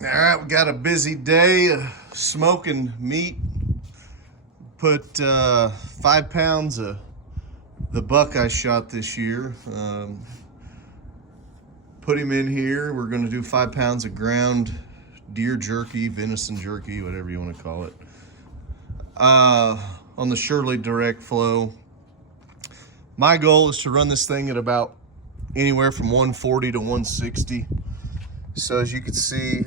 All right, we got a busy day smoking meat. Put 5 pounds of the buck I shot this year. Put him in here. We're going to do 5 pounds of ground deer jerky, venison jerky, whatever you want to call it. On the Shirley direct flow. My goal is to run this thing at about anywhere from 140 to 160. So as you can see,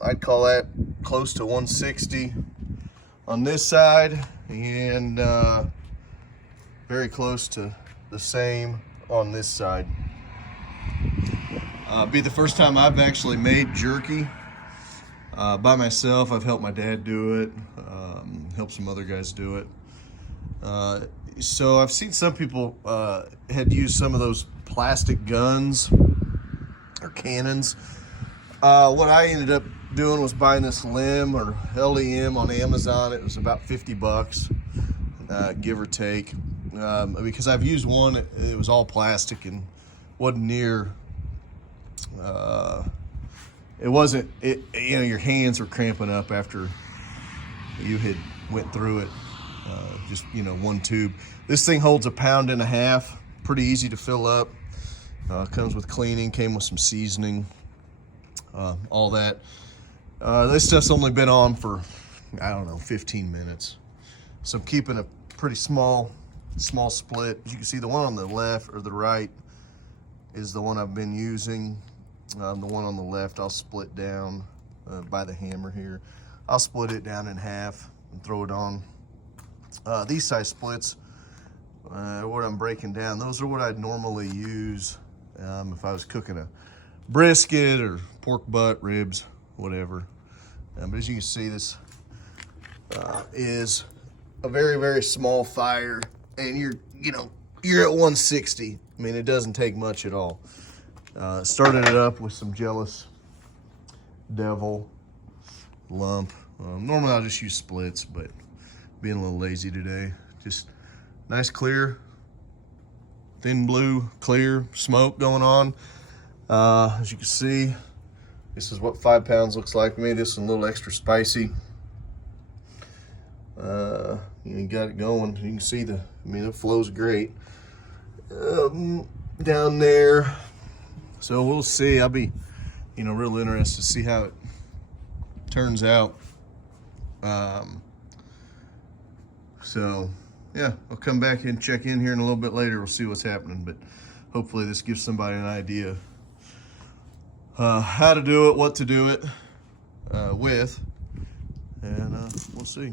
I'd call that close to 160 on this side, and very close to the same on this side. Be the first time I've actually made jerky by myself. I've helped my dad do it, helped some other guys do it. So I've seen some people had used some of those plastic guns or cannons. What I ended up doing was buying this LEM or LEM on Amazon. It was about 50 bucks, give or take, because I've used one. It was all plastic and wasn't near. It wasn't. You know, your hands were cramping up after you had went through it. Just one tube. This thing holds 1.5 pounds. Pretty easy to fill up. Comes with cleaning. Came with some seasoning. All that. This stuff's only been on for, I don't know, 15 minutes. So I'm keeping a pretty small split. As you can see, the one on the left or the right is the one I've been using. The one on the left I'll split down by the hammer here. I'll split it down in half and throw it on. These size splits, what I'm breaking down, those are what I'd normally use if I was cooking a brisket or pork butt, ribs, whatever. But as you can see, this is a very, very small fire, and you're at 160. I mean, it doesn't take much at all. Started it up with some Jealous Devil lump. Normally I'll just use splits, but being a little lazy today. Just nice clear, thin blue, clear smoke going on. As you can see, this is what 5 pounds looks like. Made this a little extra spicy. You got it going. You can see it flows great down there. So we'll see. I'll be, real interested to see how it turns out. So yeah, I'll come back and check in here in a little bit later. We'll see what's happening, but hopefully this gives somebody an idea how to do it, what to do it with, and we'll see.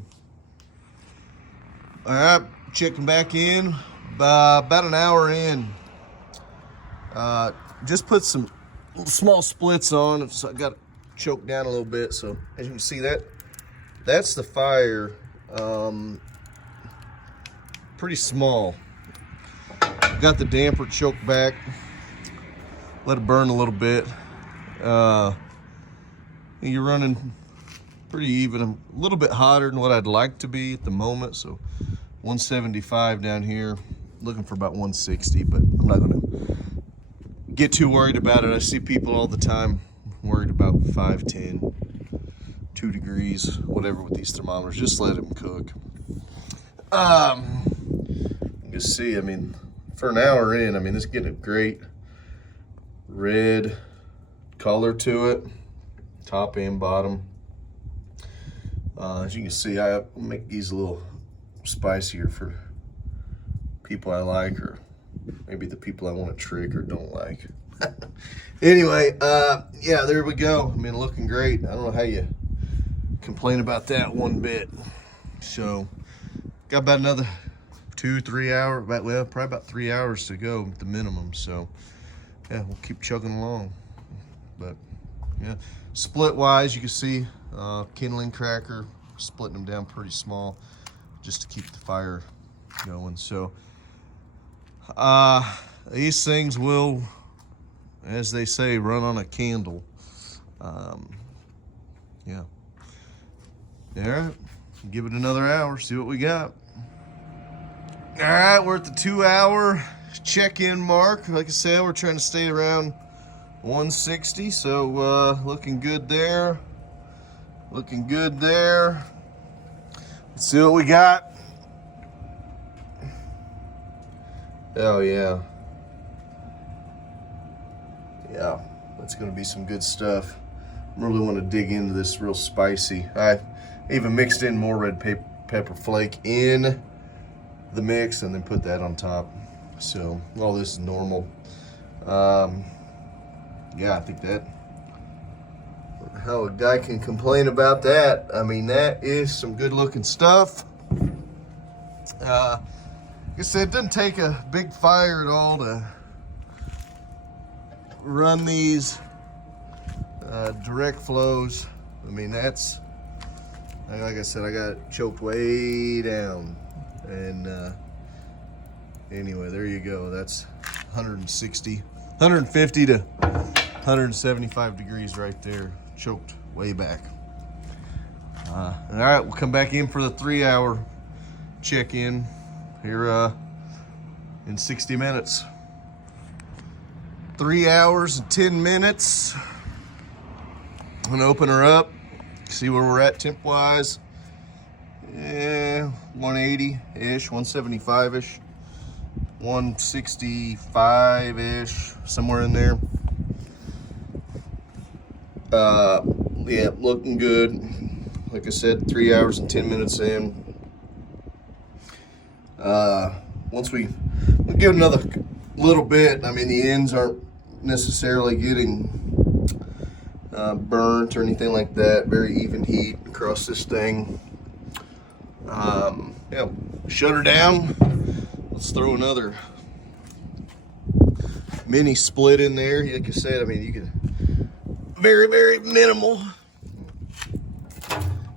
All right, checking back in, about an hour in. Just put some small splits on, so I got it choked down a little bit. So as you can see, that's the fire, pretty small. Got the damper choked back, let it burn a little bit. You're running pretty even. I'm a little bit hotter than what I'd like to be at the moment, so 175 down here, looking for about 160, but I'm not gonna get too worried about it. I see people all the time worried about 5, 10, 2 degrees, whatever with these thermometers. Just let them cook. You see, for an hour in, it's getting a great red color to it, top and bottom. As you can see, I make these a little spicier for people I like, or maybe the people I want to trick or don't like. Anyway, yeah, there we go. Looking great. I don't know how you complain about that one bit. So got about another 2-3 hours, probably about 3 hours to go at the minimum. So yeah, we'll keep chugging along. But yeah, split wise, you can see kindling cracker, splitting them down pretty small just to keep the fire going. So these things will, as they say, run on a candle. Yeah. All right, give it another hour, see what we got. All right, we're at the 2 hour check-in mark. Like I said, we're trying to stay around 160, so looking good there. Looking good there. Let's see what we got. Oh yeah. Yeah, that's gonna be some good stuff. I really want to dig into this real spicy. I even mixed in more red pepper flake in the mix and then put that on top. So all this is normal. Yeah, I think that, how a guy can complain about that. I mean, that is some good looking stuff. Like I said, it doesn't take a big fire at all to run these direct flows. I mean, that's, like I said, I got it choked way down. And anyway, there you go. That's 150 to 175 degrees right there, choked way back. All right, we'll come back in for the 3-hour check-in here in 60 minutes. 3 hours and 10 minutes. I'm gonna open her up, see where we're at temp-wise. Yeah, 180-ish, 175-ish, 165-ish, somewhere in there. Yeah, looking good. Like I said, 3 hours and 10 minutes in. Once we'll give it another little bit. I mean, the ends aren't necessarily getting burnt or anything like that. Very even heat across this thing. Yeah, shut her down. Let's throw another mini split in there. Like I said, I mean, you can very, very minimal.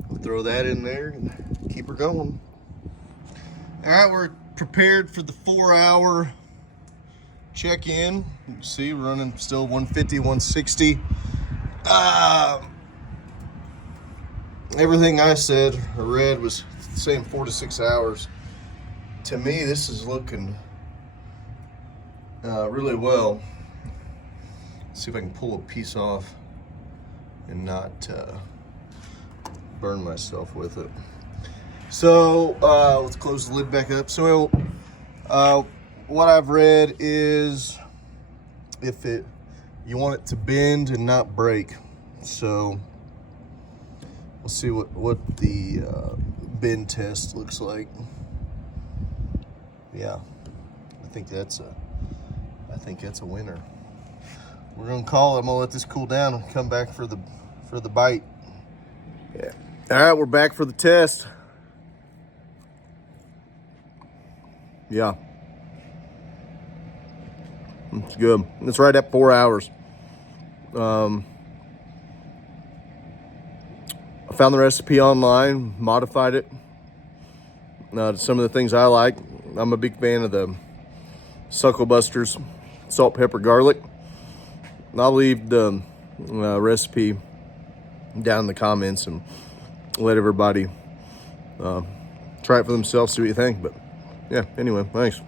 We'll throw that in there and keep her going. All right, we're prepared for the 4-hour check-in. You can see we're running still 150, 160. Everything I said or read was saying 4 to 6 hours. To me, this is looking really well. Let's see if I can pull a piece off and not burn myself with it. So let's close the lid back up. So what I've read is if you want it to bend and not break. So we'll see what the bend test looks like. Yeah, I think that's a winner. We're gonna call it. I'm gonna let this cool down and come back for the bite. Yeah. All right, we're back for the test. Yeah. It's good. It's right at 4 hours. I found the recipe online, modified it to some of the things I like. I'm a big fan of the Suckle Busters salt, pepper, garlic. I'll leave the recipe down in the comments and let everybody try it for themselves, see what you think. But yeah, anyway, thanks.